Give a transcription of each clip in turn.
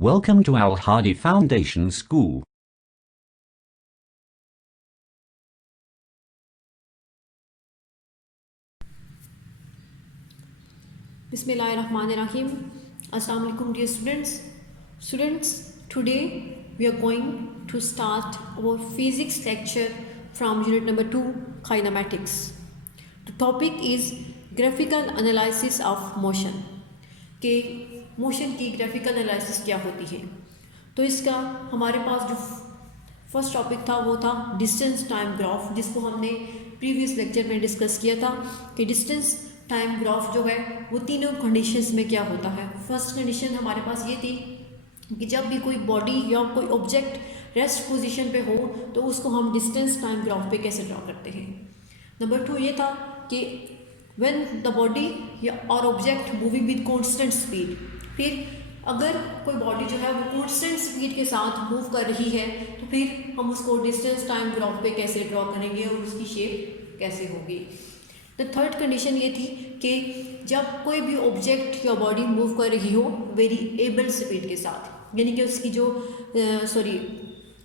Welcome to Al Hadi Foundation School. Bismillahirrahmanirrahim. Assalamu alaikum dear students. Today we are going to start our physics lecture from unit number 2, kinematics. The topic is graphical analysis of motion. कि motion की graphical analysis क्या होती है। तो इसका हमारे पास जो first topic था वो था डिस्टेंस टाइम ग्राफ, जिसको हमने प्रीवियस लेक्चर में डिस्कस किया था कि डिस्टेंस टाइम ग्राफ जो है वो तीनों कंडीशंस में क्या होता है। फर्स्ट कंडीशन हमारे पास ये थी कि जब भी कोई बॉडी या कोई ऑब्जेक्ट रेस्ट पोजीशन पे हो तो उसको हम डिस्टेंस टाइम ग्राफ पे कैसे ड्रॉ करते हैं। नंबर 2 ये था कि व्हेन द बॉडी या और object moving with constant speed, फिर अगर कोई बॉडी जो है वो कांस्टेंट स्पीड के साथ मूव कर रही है तो फिर हम उसको डिस्टेंस टाइम ग्राफ पे कैसे ड्रॉ करेंगे और उसकी शेप कैसे होगी। द थर्ड कंडीशन ये थी कि जब कोई भी ऑब्जेक्ट या बॉडी मूव कर रही हो वेरिएबल स्पीड के साथ, यानी कि उसकी जो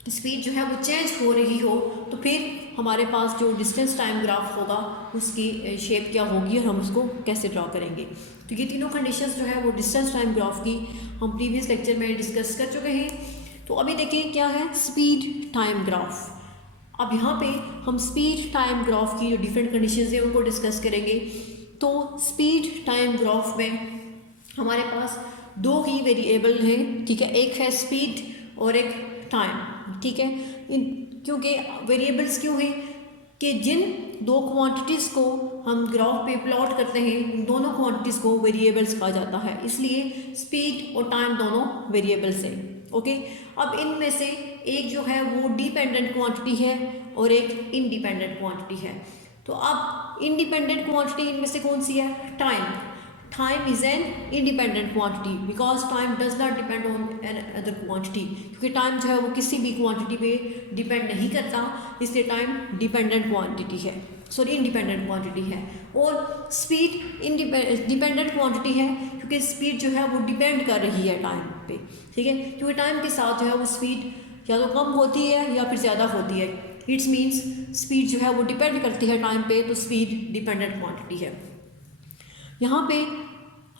स्पीड जो है वो चेंज हो रही हो, तो फिर हमारे पास जो डिस्टेंस टाइम ग्राफ होगा उसकी शेप क्या होगी और हम उसको कैसे ड्रॉ करेंगे। तो ये तीनों कंडीशंस जो है वो डिस्टेंस टाइम ग्राफ की हम प्रीवियस लेक्चर में डिस्कस कर चुके हैं। तो अभी देखिए क्या है स्पीड टाइम ग्राफ। अब यहाँ पे हम स्पीड टाइम ग्राफ की जो डिफरेंट कंडीशंस हैं उनको डिस्कस करेंगे। तो स्पीड टाइम ग्राफ में हमारे पास दो ही वेरिएबल हैं, ठीक है, एक है स्पीड और एक टाइम, ठीक है। क्योंकि वेरिएबल्स क्यों हैं कि जिन दो क्वांटिटीज़ को हम ग्राफ पे प्लॉट करते हैं दोनों क्वांटिटीज़ को वेरिएबल्स कहा जाता है, इसलिए स्पीड और टाइम दोनों वेरिएबल्स हैं। ओके, अब इनमें से एक जो है वो डिपेंडेंट क्वांटिटी है और एक इंडिपेंडेंट क्वांटिटी है। तो अब इंडिपेंडेंट क्वांटिटी इनमें से कौन सी है? Time is an independent quantity because time does not depend on an other quantity, क्योंकि टाइम जो है वो किसी भी क्वांटिटी पे डिपेंड नहीं करता, इसलिए टाइम डिपेंडेंट क्वांटिटी है, इंडिपेंडेंट क्वांटिटी है। और स्पीड डिपेंडेंट क्वांटिटी है क्योंकि स्पीड जो है वो डिपेंड कर रही है टाइम पे, ठीक है, क्योंकि टाइम के साथ जो है वो स्पीड या तो कम होती है या फिर ज़्यादा होती है। इट्स मीन्स स्पीड जो है वो डिपेंड करती है टाइम पे, तो स्पीड डिपेंडेंट क्वांटिटी है। यहाँ पे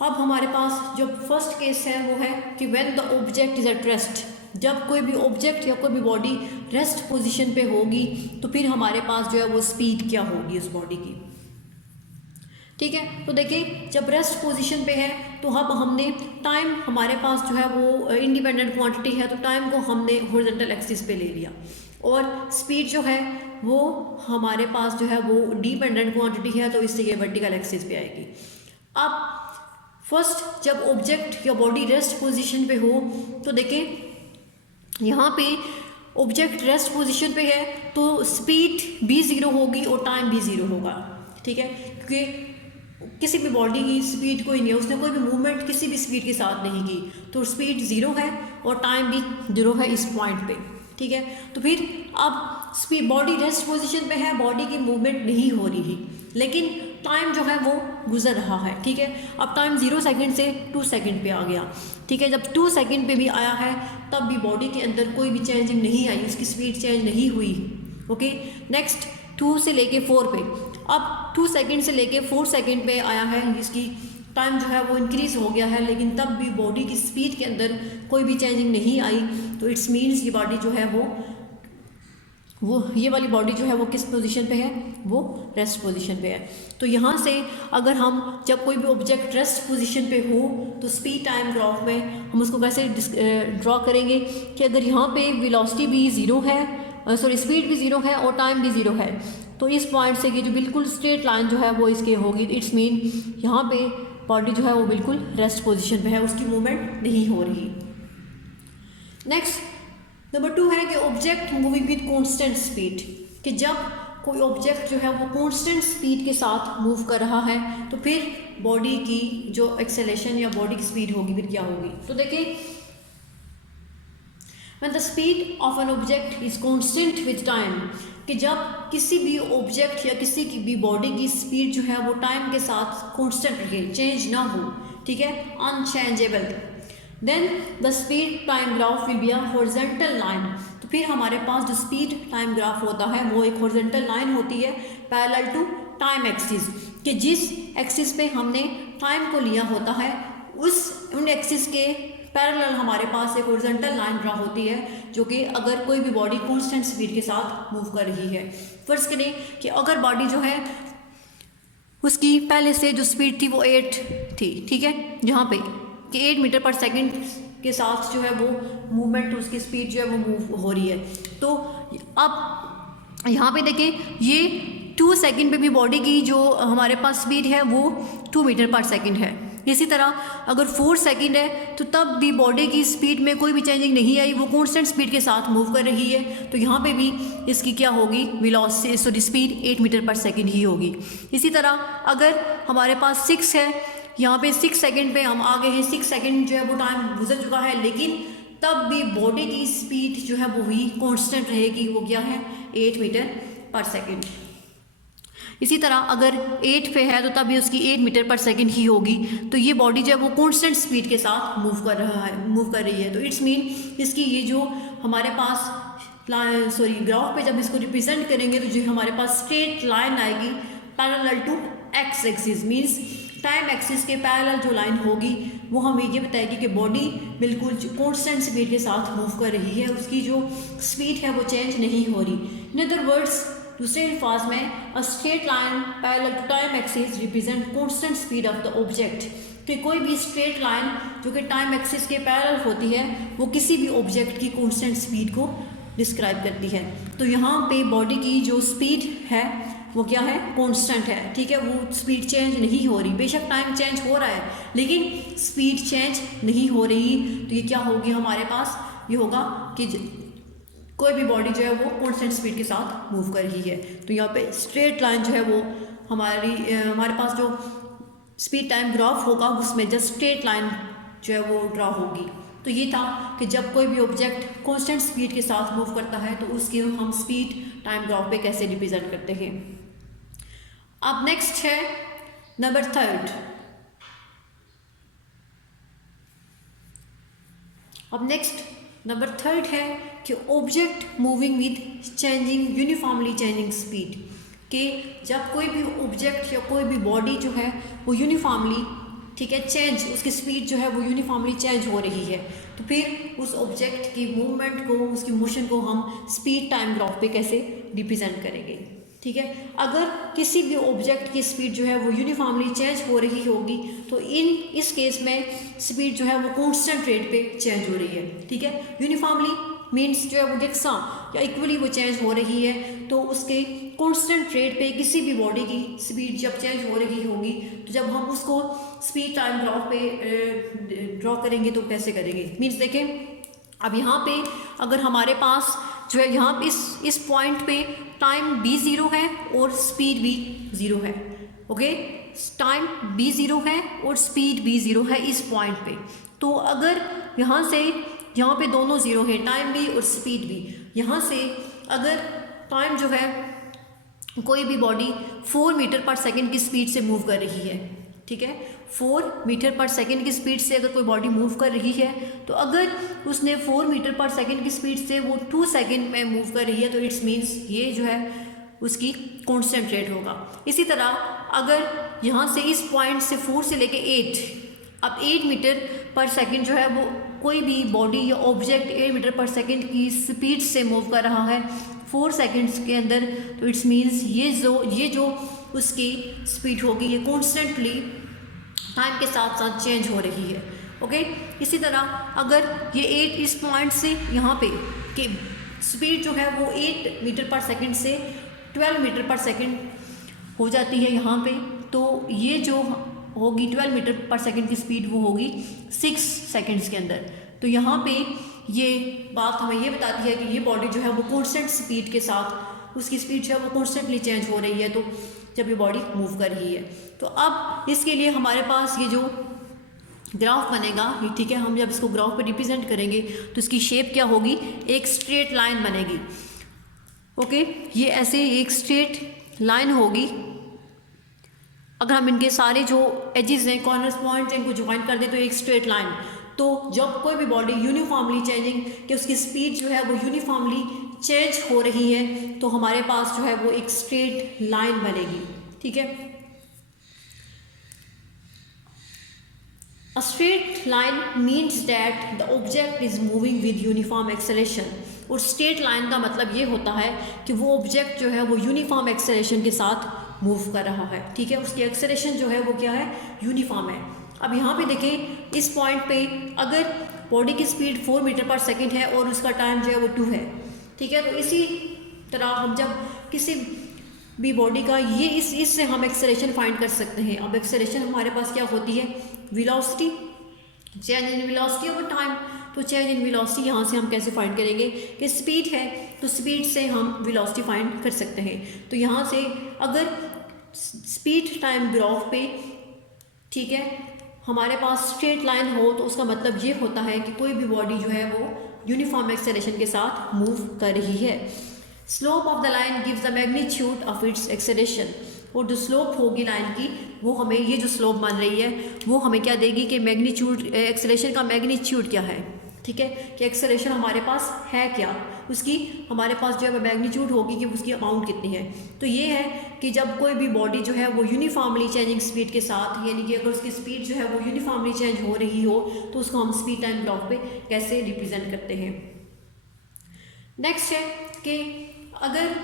अब हमारे पास जो फर्स्ट केस है वो है कि when the object is at rest, जब कोई भी ऑब्जेक्ट या कोई भी बॉडी रेस्ट पोजीशन पे होगी तो फिर हमारे पास जो है वो स्पीड क्या होगी उस बॉडी की, ठीक है। तो देखिए जब रेस्ट पोजीशन पे है तो अब हमने टाइम हमारे पास जो है वो इंडिपेंडेंट क्वांटिटी है, तो टाइम को हमने हॉरिजॉन्टल एक्सिस पे ले लिया और स्पीड जो है वो हमारे पास जो है वो डिपेंडेंट क्वांटिटी है, तो इससे ये वर्टिकल एक्सिस पे आएगी। अब फर्स्ट जब ऑब्जेक्ट या बॉडी रेस्ट पोजीशन पे हो तो देखें यहाँ पे ऑब्जेक्ट रेस्ट पोजीशन पे है तो स्पीड भी ज़ीरो होगी और टाइम भी ज़ीरो होगा, ठीक है, क्योंकि किसी भी बॉडी की स्पीड कोई नहीं है, उसने कोई भी मूवमेंट किसी भी स्पीड के साथ नहीं की, तो स्पीड ज़ीरो है और टाइम भी ज़ीरो है इस पॉइंट पे, ठीक है। तो फिर अब स्पीड बॉडी रेस्ट पोजीशन पे है, बॉडी की मूवमेंट नहीं हो रही लेकिन टाइम जो है वो गुजर रहा है, ठीक है। अब टाइम 0 सेकंड से 2 सेकंड पे आ गया, ठीक है। जब 2 सेकंड पे भी आया है तब भी बॉडी के अंदर कोई भी चेंजिंग नहीं आई, उसकी स्पीड चेंज नहीं हुई। ओके, नेक्स्ट 2 से लेके 4 पे, अब 2 सेकंड से लेके 4 सेकंड पे आया है, इसकी टाइम जो है वो इंक्रीज़ हो गया है लेकिन तब भी बॉडी की स्पीड के अंदर कोई भी चेंजिंग नहीं आई, तो इट्स मीन्स ये बॉडी जो है वो ये वाली बॉडी जो है वो किस पोजीशन पे है? वो रेस्ट पोजीशन पे है। तो यहाँ से अगर हम जब कोई भी ऑब्जेक्ट रेस्ट पोजीशन पे हो तो स्पीड टाइम ग्राफ में हम उसको कैसे ड्रॉ करेंगे कि अगर यहाँ पे वेलोसिटी भी ज़ीरो है, स्पीड भी ज़ीरो है और टाइम भी ज़ीरो है, तो इस पॉइंट से ये जो बिल्कुल स्ट्रेट लाइन जो है वो इसके होगी, इट्स मीन यहाँ पे बॉडी जो है वो बिल्कुल रेस्ट पोजीशन पे है, उसकी मूवमेंट नहीं हो रही। नेक्स्ट नंबर 2 है कि object moving with constant speed, कि जब कोई ऑब्जेक्ट जो है वो कांस्टेंट स्पीड के साथ मूव कर रहा है तो फिर बॉडी की जो एक्सेलेरेशन या बॉडी की स्पीड होगी फिर क्या होगी। तो देखिए when the speed of an object is constant with time, कि जब किसी भी ऑब्जेक्ट या किसी की भी बॉडी की स्पीड जो है वो टाइम के साथ कांस्टेंट रहे, चेंज ना हो, ठीक है, unchangeable, then the speed time graph will be a horizontal line. तो फिर हमारे पास जो स्पीड टाइम ग्राफ होता है वो एक हॉरिजॉन्टल लाइन होती है पैरेलल टू टाइम एक्सिस, कि जिस एक्सिस पे हमने टाइम को लिया होता है उन एक्सिस के पैरेलल हमारे पास एक हॉरिजॉन्टल लाइन ड्रा होती है, जो कि अगर कोई भी बॉडी कांस्टेंट स्पीड के साथ मूव कर रही है। फर्स्ट करें कि अगर बॉडी जो है उसकी पहले से जो स्पीड थी वो 8 थी, ठीक है, जहाँ पे कि 8 मीटर पर सेकंड के साथ जो है वो मूवमेंट उसकी स्पीड जो है वो मूव हो रही है। तो अब यहाँ पे देखें ये 2 सेकंड पे भी बॉडी की जो हमारे पास स्पीड है वो 2 मीटर पर सेकंड है। इसी तरह अगर 4 सेकंड है तो तब भी बॉडी की स्पीड में कोई भी चेंजिंग नहीं आई, वो कांस्टेंट स्पीड के साथ मूव कर रही है। तो यहाँ पे भी इसकी क्या होगी, वेलोसिटी सॉरी स्पीड 8 मीटर पर सेकंड ही होगी। इसी तरह अगर हमारे पास 6 है, यहाँ पे 6 सेकंड पे हम आगे हैं, 6 सेकंड जो है वो टाइम गुजर चुका है, लेकिन तब भी बॉडी की स्पीड जो है वो ही कांस्टेंट रहेगी, वो क्या है 8 मीटर पर सेकंड। इसी तरह अगर 8 पे है तो तब भी उसकी 8 मीटर पर सेकंड ही होगी। तो ये बॉडी जो है वो कांस्टेंट स्पीड के साथ मूव कर रही है। तो इट्स मीन इसकी ये जो हमारे पास ग्राफ पे जब इसको रिप्रेजेंट करेंगे तो जो हमारे पास स्ट्रेट लाइन आएगी parallel to x axis, means time axis के पैरेलल जो लाइन होगी वो हमें ये बताएगी कि बॉडी बिल्कुल कांस्टेंट स्पीड के साथ मूव कर रही है, उसकी जो स्पीड है वो चेंज नहीं हो रही। इन अदर वर्ड्स, दूसरे अल्फाज में a straight line parallel to time axis represent constant speed of the object, कि कोई भी स्ट्रेट लाइन जो कि टाइम एक्सिस के पैरेलल होती है वो किसी भी ऑब्जेक्ट की कांस्टेंट स्पीड को डिस्क्राइब करती है। तो यहाँ पे बॉडी की जो स्पीड है वो क्या है, कांस्टेंट है, ठीक है, वो स्पीड चेंज नहीं हो रही। बेशक टाइम चेंज हो रहा है लेकिन स्पीड चेंज नहीं हो रही। तो ये क्या होगी, हमारे पास ये होगा कि कोई भी बॉडी जो है वो कांस्टेंट स्पीड के साथ मूव कर रही है। तो यहाँ पे स्ट्रेट लाइन जो है वो हमारे पास जो स्पीड टाइम ग्राफ होगा उसमें जस्ट स्ट्रेट लाइन जो है वो ड्रा होगी। तो ये था कि जब कोई भी ऑब्जेक्ट कांस्टेंट स्पीड के साथ मूव करता है तो उसके हम स्पीड टाइम ग्राफ पे कैसे रिप्रेजेंट करते हैं। अब नेक्स्ट है नंबर 3। अब नेक्स्ट नंबर 3 है कि object moving with changing uniformly changing speed, कि जब कोई भी ऑब्जेक्ट या कोई भी बॉडी जो है वो यूनिफॉर्मली, ठीक है, चेंज उसकी स्पीड जो है वो यूनिफॉर्मली चेंज हो रही है, तो फिर उस ऑब्जेक्ट की मूवमेंट को, उसकी मोशन को हम स्पीड टाइम ग्राफ पे कैसे रिप्रेजेंट करेंगे। ठीक है, अगर किसी भी ऑब्जेक्ट की स्पीड जो है वो यूनिफॉर्मली चेंज हो रही होगी तो इस केस में स्पीड जो है वो कांस्टेंट रेट पे चेंज हो रही है। ठीक है, यूनिफॉर्मली मीन्स जो है वो यकसा या इक्वली वो चेंज हो रही है, तो उसके कांस्टेंट रेट पे किसी भी बॉडी की स्पीड जब चेंज हो रही होगी तो जब हम उसको स्पीड टाइम ग्राफ पे ड्रॉ करेंगे तो कैसे करेंगे। मीन्स देखें, अब यहाँ पे अगर हमारे पास जो है यहाँ इस पॉइंट पे टाइम भी 0 है और स्पीड भी 0 है। ओके, टाइम भी 0 है और स्पीड भी 0 है इस पॉइंट पे। तो अगर यहाँ से यहाँ पे दोनों 0 है, टाइम भी और स्पीड भी। यहाँ से अगर टाइम जो है कोई भी बॉडी 4 मीटर पर सेकंड की स्पीड से मूव कर रही है, ठीक है, 4 मीटर पर सेकंड की स्पीड से अगर कोई बॉडी मूव कर रही है तो अगर उसने 4 मीटर पर सेकंड की स्पीड से वो 2 सेकंड में मूव कर रही है तो इट्स मीन्स ये जो है उसकी कांस्टेंट रेट होगा। इसी तरह अगर यहाँ से इस पॉइंट से 4 से लेके 8, अब 8 मीटर पर सेकंड जो है वो कोई भी बॉडी या ऑब्जेक्ट 8 मीटर पर सेकंड की स्पीड से मूव कर रहा है 4 सेकंड्स के अंदर, तो इट्स मीन्स ये जो उसकी स्पीड होगी ये कॉन्स्टेंटली टाइम के साथ साथ चेंज हो रही है। ओके, इसी तरह अगर ये 8 इस पॉइंट से यहाँ पे कि स्पीड जो है वो 8 मीटर पर सेकंड से 12 मीटर पर सेकंड हो जाती है यहाँ पे, तो ये जो होगी 12 मीटर पर सेकंड की स्पीड वो होगी 6 सेकंड्स के अंदर। तो यहाँ पे ये बात हमें ये बताती है कि ये बॉडी जो है वो कॉन्स्टेंट स्पीड के साथ उसकी स्पीड जो है वो कॉन्स्टेंटली चेंज हो रही है, तो जब ये बॉडी मूव कर रही है। तो अब इसके लिए हमारे पास ये जो ग्राफ बनेगा, ठीक है, हम जब इसको ग्राफ पे रिप्रेजेंट करेंगे तो इसकी शेप क्या होगी, एक स्ट्रेट लाइन बनेगी। ओके, ये ऐसे एक स्ट्रेट लाइन होगी। अगर हम इनके सारे जो एजेस हैं, कॉर्नर्स पॉइंट्स, इनको ज्वाइन कर दें तो एक स्ट्रेट लाइन, तो जब कोई भी बॉडी यूनिफॉर्मली चेंजिंग कि उसकी स्पीड जो है वो यूनिफॉर्मली चेंज हो रही है तो हमारे पास जो है वो एक स्ट्रेट लाइन बनेगी, ठीक है। A straight line means that the object is moving with uniform acceleration। और स्ट्रेट लाइन का मतलब ये होता है कि वो ऑब्जेक्ट जो है वो यूनिफॉर्म एक्सेलरेशन के साथ मूव कर रहा है, ठीक है। उसकी एक्सेलरेशन जो है वो क्या है, यूनिफॉर्म है। अब यहाँ पे देखें इस पॉइंट पे अगर बॉडी की स्पीड 4 मीटर पर सेकेंड है और उसका टाइम जो है वो 2 है, ठीक है। तो इसी तरह हम जब किसी भी बॉडी का ये इससे हम एक्सेलरेशन फाइंड कर सकते हैं। अब एक्सेलरेशन हमारे पास क्या होती है, velocity, change in velocity over time. तो चेंज इन वेलोसिटी यहाँ से हम कैसे फाइंड करेंगे कि स्पीड है तो स्पीड से हम वेलोसिटी फाइंड कर सकते हैं। तो यहाँ से अगर स्पीड टाइम ग्राफ पे, ठीक है, हमारे पास स्ट्रेट लाइन हो तो उसका मतलब ये होता है कि कोई भी बॉडी जो है वो यूनिफॉर्म एक्सेलरेशन के साथ मूव कर रही है। Slope of the line gives the magnitude of its acceleration. और जो स्लोप होगी लाइन की वो हमें, ये जो स्लोप बन रही है वो हमें क्या देगी कि मैग्नीट्यूड, एक्सेलरेशन का मैग्नीट्यूड क्या है, ठीक है, कि एक्सेलरेशन हमारे पास है क्या, उसकी हमारे पास जो है मैग्नीट्यूड होगी कि उसकी अमाउंट कितनी है। तो ये है कि जब कोई भी बॉडी जो है वो यूनिफॉर्मली चेंजिंग स्पीड के साथ, यानी कि अगर उसकी स्पीड जो है वो यूनिफॉर्मली चेंज हो रही हो तो उसको हम स्पीड टाइम ग्राफ पे कैसे रिप्रेजेंट करते हैं। नेक्स्ट है कि अगर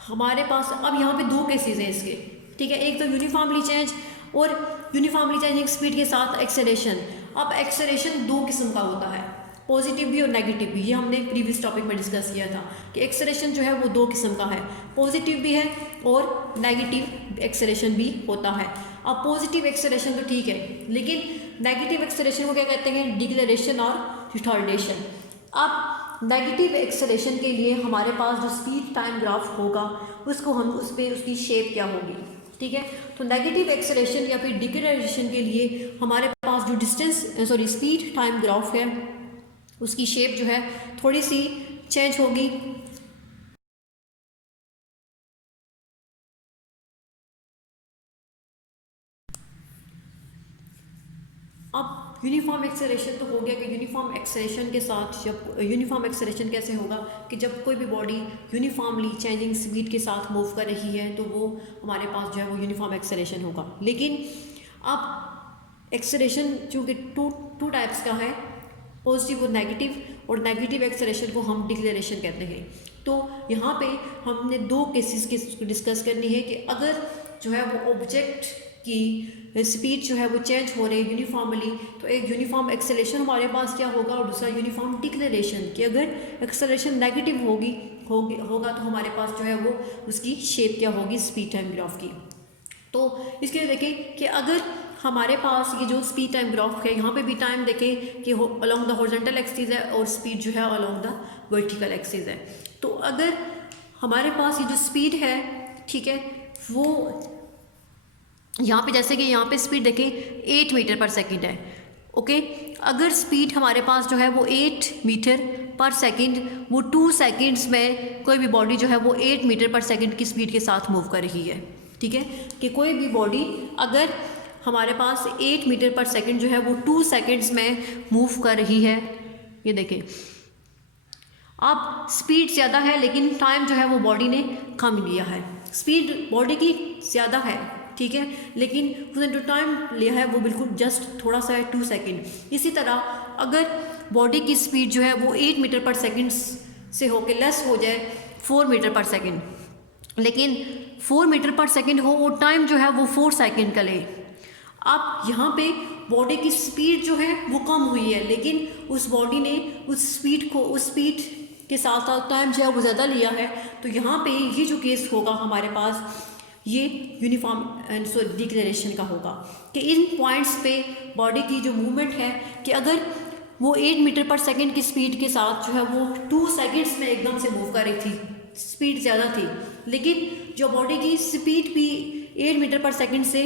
हमारे पास, अब यहाँ पे 2 केसेस हैं इसके, ठीक है। एक तो यूनिफॉर्मली चेंज और यूनिफॉर्मली चेंजिंग स्पीड के साथ एक्सेलरेशन। अब एक्सेलरेशन 2 किस्म का होता है, पॉजिटिव भी और नेगेटिव भी। ये हमने प्रीवियस टॉपिक में डिस्कस किया था कि एक्सेलरेशन जो है वो 2 किस्म का है, पॉजिटिव भी है और नेगेटिव एक्सेलरेशन भी होता है। अब पॉजिटिव एक्सेलरेशन तो ठीक है, लेकिन नेगेटिव एक्सेलरेशन को क्या कहते हैं, डिक्लेरेशन और रिटार्डेशन। अब नेगेटिव एक्सेलरेशन के लिए हमारे पास जो स्पीड टाइम ग्राफ होगा उसको हम उस पर उसकी शेप क्या होगी, ठीक है। तो नेगेटिव एक्सेलरेशन या फिर डिक्लेरेशन के लिए हमारे पास जो स्पीड टाइम ग्राफ है उसकी शेप जो है थोड़ी सी चेंज होगी। अब यूनिफॉर्म एक्सेलरेशन तो हो गया कि यूनिफॉर्म एक्सेलरेशन के साथ, जब यूनिफॉर्म एक्सेलरेशन कैसे होगा कि जब कोई भी बॉडी यूनिफॉर्मली चेंजिंग स्पीड के साथ मूव कर रही है तो वो हमारे पास जो है वो यूनिफॉर्म एक्सेलरेशन होगा। लेकिन अब एक्सेलरेशन चूँकि टू टाइप्स का है, पॉजिटिव और नेगेटिव एक्सेलरेशन को हम डिक्लेरेशन कहते हैं। तो यहाँ पे हमने 2 केसेस की डिस्कस करनी है कि अगर जो है वो ऑब्जेक्ट की स्पीड जो है वो चेंज हो रही है यूनिफॉर्मली, तो एक यूनिफॉर्म एक्सेलरेशन हमारे पास क्या होगा और दूसरा यूनिफॉर्म डिक्लेरेशन कि अगर एक्सेलरेशन नेगेटिव होगा तो हमारे पास जो है वो उसकी शेप क्या होगी, स्पीड टाइम ग्राफ की। तो इसके लिए देखें कि अगर हमारे पास ये जो स्पीड टाइम ग्राफ है, यहाँ पे भी टाइम देखें कि अलोंग द हॉरिजॉन्टल एक्सिस है और स्पीड जो है अलोंग द वर्टिकल एक्सिस है। तो अगर हमारे पास ये जो स्पीड है, ठीक है, वो यहाँ पे जैसे कि यहाँ पे स्पीड देखें 8 मीटर पर सेकंड है, ओके। अगर स्पीड हमारे पास जो है वो 8 मीटर पर सेकंड, वो 2 सेकंड्स में कोई भी बॉडी जो है वो 8 मीटर पर सेकंड की स्पीड के साथ मूव कर रही है, ठीक है, कि कोई भी बॉडी अगर हमारे पास 8 मीटर पर सेकंड जो है वो 2 सेकंड्स में मूव कर रही है। ये देखें अब स्पीड ज़्यादा है लेकिन टाइम जो है वो बॉडी ने कम लिया है। स्पीड बॉडी की ज़्यादा है, ठीक है, लेकिन उसने जो टाइम लिया है वो बिल्कुल जस्ट थोड़ा सा है, 2 सेकंड। इसी तरह अगर बॉडी की स्पीड जो है वो 8 मीटर पर सेकंड से होकर लेस हो जाए 4 मीटर पर सेकंड, लेकिन 4 मीटर पर सेकंड हो और टाइम जो है वो 4 सेकंड का ले। अब यहाँ पे बॉडी की स्पीड जो है वो कम हुई है लेकिन उस बॉडी ने उस स्पीड के साथ साथ टाइम जो है वो ज़्यादा लिया है। तो यहाँ पे ये जो केस होगा हमारे पास ये यूनिफॉर्म डिक्लेरेशन का होगा कि इन पॉइंट्स पे बॉडी की जो मूवमेंट है कि अगर वो 8 मीटर पर सेकंड की स्पीड के साथ जो है वो 2 सेकंड्स में एकदम से मूव कर रही थी, स्पीड ज़्यादा थी, लेकिन जो बॉडी की स्पीड भी 8 मीटर पर सेकंड से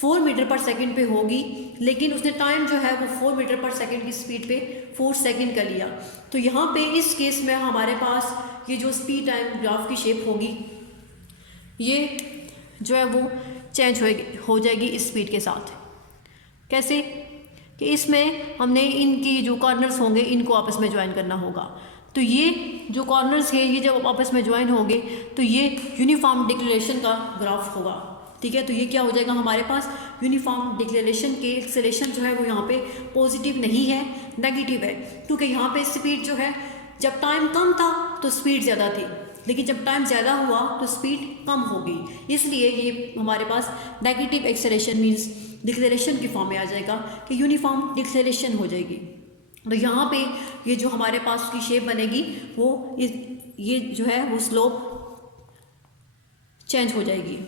4 मीटर पर सेकंड पे होगी, लेकिन उसने टाइम जो है वो 4 मीटर पर सेकंड की स्पीड पे 4 सेकंड का लिया। तो यहाँ पे इस केस में हमारे पास ये जो स्पीड टाइम ग्राफ की शेप होगी ये जो है वो चेंज हो जाएगी इस स्पीड के साथ। कैसे कि इसमें हमने इनकी जो कॉर्नर्स होंगे इनको आपस में ज्वाइन करना होगा। तो ये जो कॉर्नर्स है ये जब आपस में ज्वाइन होंगे तो ये यूनिफॉर्म डिक्लेरेशन का ग्राफ होगा। ठीक है, तो ये क्या हो जाएगा हमारे पास यूनिफॉर्म डिक्लेरेशन के एक्सेलरेशन जो है वो यहाँ पे पॉजिटिव नहीं है, नेगेटिव है, क्योंकि यहाँ पे स्पीड जो है जब टाइम कम था तो स्पीड ज़्यादा थी, लेकिन जब टाइम ज़्यादा हुआ तो स्पीड कम हो गई, इसलिए ये हमारे पास नेगेटिव एक्सेलरेशन मीन्स डिक्लेरेशन की फॉर्म में आ जाएगा कि यूनिफॉर्म डिक्लेरेशन हो जाएगी। तो यहाँ पे ये जो हमारे पास उसकी शेप बनेगी वो ये जो है वो स्लोप चेंज हो जाएगी।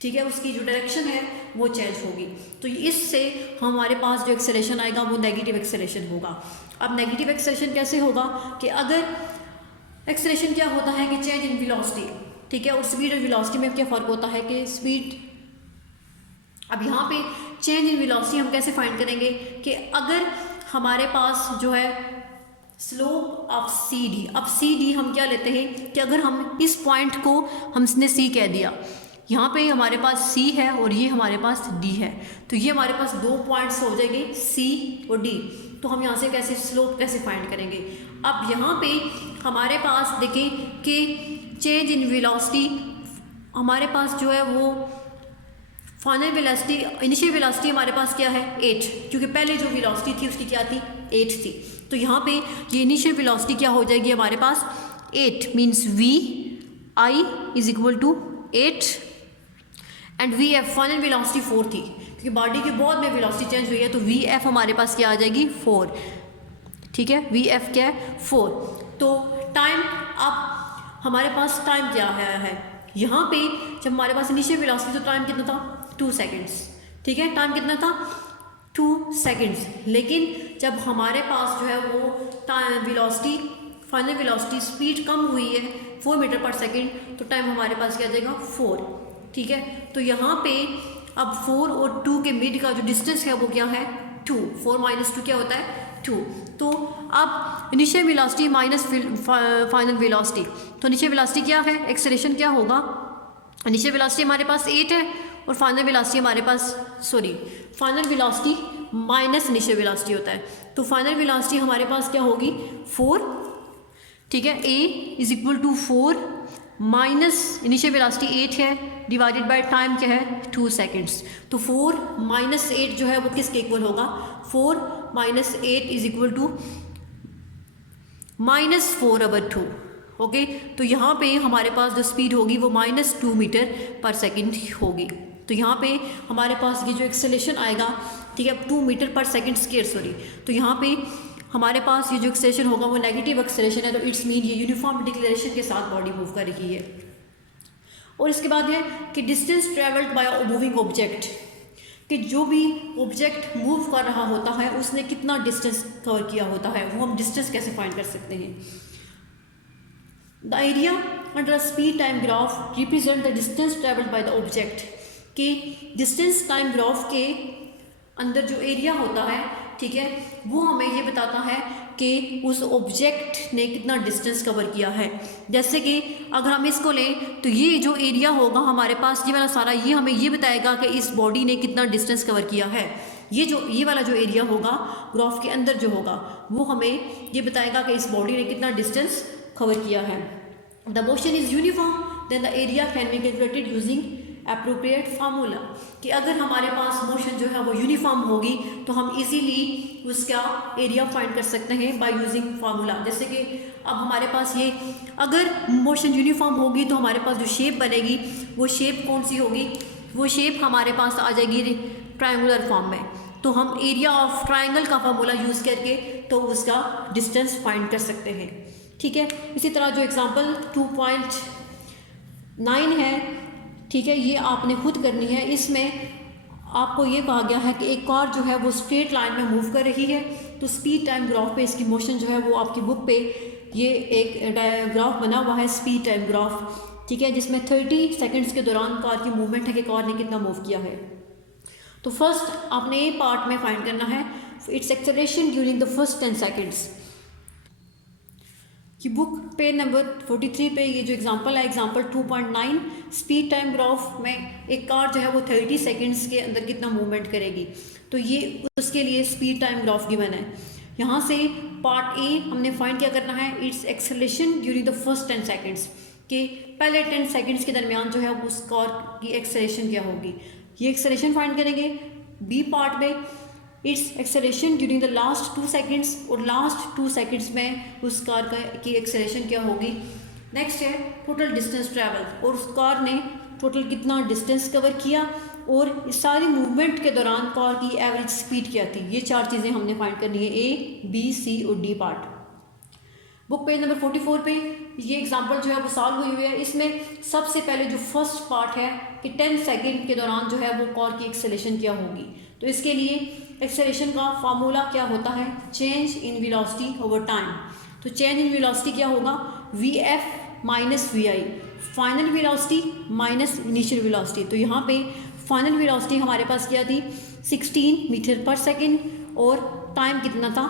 ठीक है, उसकी जो डायरेक्शन है वो चेंज होगी। तो इससे हमारे पास जो एक्सेलरेशन आएगा वो नेगेटिव एक्सेलरेशन होगा। अब नेगेटिव एक्सेलरेशन कैसे होगा कि अगर एक्सेलरेशन क्या होता है कि चेंज इन वेलोसिटी, ठीक है, और स्पीड और वेलोसिटी में क्या फ़र्क होता है कि स्पीड, अब यहाँ पे चेंज इन वेलोसिटी हम कैसे फाइंड करेंगे कि अगर हमारे पास जो है स्लोप ऑफ सी डी, अब सी डी हम क्या लेते हैं कि अगर हम इस पॉइंट को हमने सी कह दिया, यहाँ पे हमारे पास सी है और ये हमारे पास डी है, तो ये हमारे पास दो पॉइंट्स हो जाएंगे सी और डी। तो हम यहाँ से कैसे स्लोप कैसे फाइंड करेंगे। अब यहाँ पे हमारे पास देखें कि चेंज इन वेलोसिटी हमारे पास जो है वो फाइनल वेलोसिटी, इनिशियल वेलोसिटी हमारे पास क्या है 8, क्योंकि पहले जो वेलोसिटी थी उसकी क्या थी 8 थी। तो यहाँ पे ये इनिशियल वेलोसिटी क्या हो जाएगी हमारे पास 8 means v i is equal to 8 and v f final velocity 4 थी, क्योंकि बॉडी के बहुत में वेलोसिटी चेंज हुई है, तो वी एफ हमारे पास क्या आ जाएगी 4। ठीक है, वी एफ क्या है 4। तो टाइम, अब हमारे पास टाइम क्या है यहाँ पे जब हमारे पास इनिशियल वेलोसिटी तो टाइम कितना था 2 सेकेंड्स। ठीक है, टाइम कितना था 2 सेकेंड्स, लेकिन जब हमारे पास जो है वो time velocity final velocity speed कम हुई है 4 मीटर पर सेकेंड, तो टाइम हमारे पास क्या आ जाएगा 4। ठीक है, तो यहाँ पे अब 4 और 2 के मिड का जो डिस्टेंस है वो क्या है 2, 4 माइनस 2 क्या होता है 2। तो अब initial velocity minus final velocity, तो इनिशियल वेलोसिटी क्या है, एक्सेलरेशन क्या होगा, इनिशियल वेलोसिटी हमारे पास 8 है और फाइनल वेलोसिटी हमारे पास final velocity minus initial velocity होता है, तो फाइनल वेलोसिटी हमारे पास क्या होगी 4। ठीक है, a is equal to 4 minus initial velocity 8 है डिवाइडेड बाय टाइम क्या है 2 सेकेंड्स। तो 4 माइनस 8 जो है वो किसके इक्वल होगा 4 minus 8 is equal to -4/2। Okay, तो यहाँ पे हमारे पास जो स्पीड होगी वो -2 मीटर पर सेकेंड होगी। तो यहाँ पे हमारे पास ये जो एक्सेलरेशन आएगा, ठीक है, 2 मीटर पर सेकेंड स्क्वायर सॉरी, तो यहाँ पे हमारे पास ये जो एक्सेलरेशन होगा वो नेगेटिव एक्सेलरेशन है, तो इट्स मीन ये यूनिफॉर्म डिक्लेरेशन के साथ बॉडी मूव कर रही है। और इसके बाद है कि distance travelled by a moving object, कि जो भी ऑब्जेक्ट मूव कर रहा होता है उसने कितना डिस्टेंस कवर किया होता है, वो हम डिस्टेंस कैसे फाइंड कर सकते हैं। The area under a speed time graph represent the distance travelled by the object, कि डिस्टेंस टाइम ग्राफ के अंदर जो एरिया होता है, ठीक है, वो हमें ये बताता है कि उस ऑब्जेक्ट ने कितना डिस्टेंस कवर किया है। जैसे कि अगर हम इसको लें तो ये जो एरिया होगा हमारे पास ये वाला सारा, ये हमें ये बताएगा कि इस बॉडी ने कितना डिस्टेंस कवर किया है। ये वाला जो एरिया होगा ग्राफ के अंदर जो होगा वो हमें ये बताएगा कि इस बॉडी ने कितना डिस्टेंस कवर किया है। The motion is uniform then the area can be calculated using appropriate formula, कि अगर हमारे पास मोशन जो है वो यूनिफॉर्म होगी तो हम इजीली उसका एरिया फाइंड कर सकते हैं बाय यूजिंग फार्मूला। जैसे कि अब हमारे पास ये अगर मोशन यूनिफॉर्म होगी तो हमारे पास जो शेप बनेगी वो शेप कौन सी होगी, वो शेप हमारे पास आ जाएगी ट्रायंगुलर फॉर्म में। तो हम एरिया ऑफ ट्रायंगल का फार्मूला यूज़ करके तो उसका डिस्टेंस फाइंड कर सकते हैं। ठीक है, इसी तरह जो एग्जांपल 2.9 है, ठीक है, ये आपने खुद करनी है। इसमें आपको ये कहा गया है कि एक कार जो है वो स्ट्रेट लाइन में मूव कर रही है, तो स्पीड टाइम ग्राफ पे इसकी मोशन जो है वो आपकी बुक पे ये एक ग्राफ बना हुआ है स्पीड टाइम ग्राफ, ठीक है, जिसमें 30 सेकंड्स के दौरान कार की मूवमेंट है कि कार ने कितना मूव किया है। तो फर्स्ट आपने ए पार्ट में फाइंड करना है it's acceleration during the first 10 seconds. कि बुक पेज नंबर 43 पे ये जो एग्जांपल है, एग्जांपल 2.9, स्पीड टाइम ग्राफ में एक कार जो है वो 30 सेकंड्स के अंदर कितना मूवमेंट करेगी, तो ये उसके लिए स्पीड टाइम ग्राफ गिवन है। यहाँ से पार्ट ए हमने फाइंड क्या करना है, it's acceleration during the first 10 seconds, कि पहले 10 सेकंड्स के दरमियान जो है उस कार की एक्सेलरेशन क्या होगी, ये एक्सेलरेशन फाइंड करेंगे। बी पार्ट में it's acceleration during the last 2 seconds, और लास्ट 2 सेकंड्स में उस कार की एक्सेलरेशन क्या होगी। नेक्स्ट है टोटल डिस्टेंस ट्रैवल, और उस कार ने टोटल कितना डिस्टेंस कवर किया, और इस सारी मूवमेंट के दौरान कार की एवरेज स्पीड क्या थी। ये 4 चीज़ें हमने फाइंड करनी है, ए, बी, सी और D part. Book page number 44 पे ये एग्जांपल जो है वो सॉल्व हुई है। इसमें सबसे पहले जो फर्स्ट पार्ट है कि 10 सेकंड के दौरान जो है वो कार की एक्सेलरेशन क्या होगी, तो इसके लिए एक्सेलरेशन का फार्मूला क्या होता है, change in velocity over time. तो चेंज इन वेलोसिटी क्या होगा, v f minus v i, final velocity minus initial velocity. तो यहाँ पे फाइनल वेलोसिटी हमारे पास क्या थी, 16 मीटर पर सेकेंड, और टाइम कितना था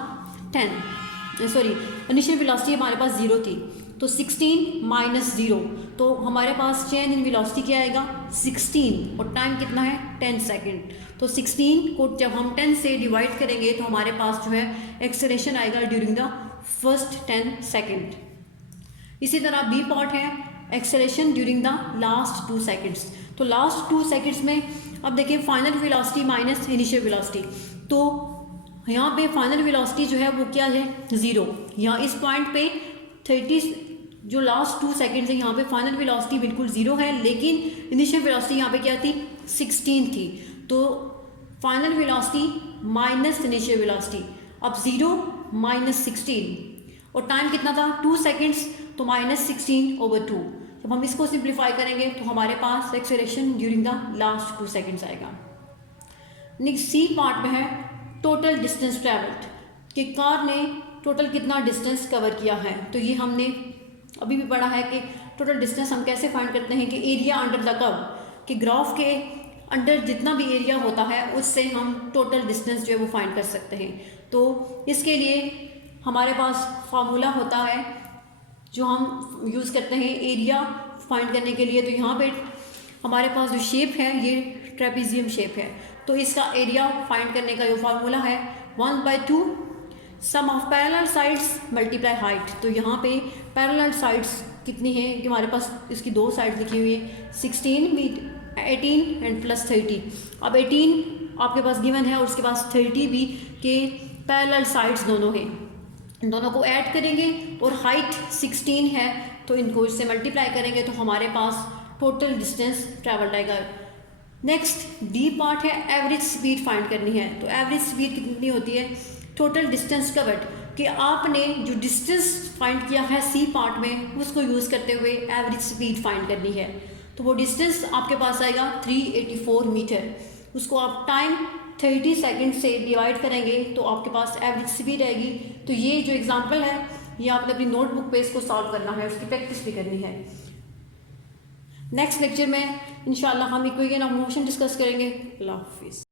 10, सॉरी इनिशियल वेलोसिटी हमारे पास 0 थी, तो 16 माइनस 0, तो हमारे पास चेंज इन वेलोसिटी क्या आएगा 16, और टाइम कितना है 10 सेकेंड। तो 16 को जब हम 10 से डिवाइड करेंगे तो हमारे पास जो है एक्सेलरेशन आएगा ड्यूरिंग द फर्स्ट 10 सेकेंड। इसी तरह बी पार्ट है acceleration during the last 2 seconds. तो लास्ट 2 सेकेंड्स में अब देखिए final velocity minus initial velocity, तो यहाँ पे फाइनल वेलोसिटी जो है वो क्या है 0। यहाँ इस पॉइंट पे 30 जो लास्ट 2 सेकेंड्स है यहाँ पे फाइनल वेलोसिटी बिल्कुल 0 है, लेकिन इनिशियल वेलोसिटी यहाँ पे क्या थी 16 थी। तो final velocity minus initial velocity, अब 0 माइनस 16, और टाइम कितना था 2 सेकेंड्स, तो माइनस 16/2। जब हम इसको सिंप्लीफाई करेंगे तो हमारे पास acceleration during the last 2 seconds आएगा। नेक्स्ट सी पार्ट में है टोटल डिस्टेंस ट्रैवल्ड, कि कार ने टोटल कितना डिस्टेंस कवर किया है। तो ये हमने अभी भी पढ़ा है कि टोटल डिस्टेंस हम कैसे फाइंड करते हैं, कि एरिया अंडर द कर्व, कि ग्राफ के अंडर जितना भी एरिया होता है उससे हम टोटल डिस्टेंस जो है वो फाइंड कर सकते हैं। तो इसके लिए हमारे पास फार्मूला होता है जो हम यूज़ करते हैं एरिया फाइंड करने के लिए। तो यहाँ पे हमारे पास जो शेप है ये ट्रेपेजियम शेप है, तो इसका एरिया फाइंड करने का जो फार्मूला है 1/2 sum of parallel sides multiply height. तो यहाँ पे पैरेलल साइड्स कितनी है कि हमारे पास इसकी 2 साइड्स लिखी हुई है 16 18 एंड प्लस 30। अब 18 आपके पास गिवन है और उसके पास 30 भी के पैरेलल साइड्स दोनों हैं, दोनों को ऐड करेंगे और हाइट 16 है तो इनको इससे मल्टीप्लाई करेंगे तो हमारे पास टोटल डिस्टेंस ट्रैवल्ड आएगा। नेक्स्ट डी पार्ट है एवरेज स्पीड फाइंड करनी है। तो एवरेज स्पीड कितनी होती है, टोटल डिस्टेंस कवर्ड, कि आपने जो डिस्टेंस फाइंड किया है सी पार्ट में उसको यूज़ करते हुए एवरेज स्पीड फाइंड करनी है। तो वो डिस्टेंस आपके पास आएगा 384 मीटर, उसको आप टाइम 30 सेकंड से डिवाइड करेंगे तो आपके पास एवरेज स्पीड आएगी। तो ये जो एग्जांपल है ये आपने अपनी नोटबुक पे इसको सॉल्व करना है, उसकी प्रैक्टिस भी करनी है। नेक्स्ट लेक्चर में इंशाल्लाह हम इक्वेशन ऑफ मोशन डिस्कस करेंगे। अल्लाह हाफिज़।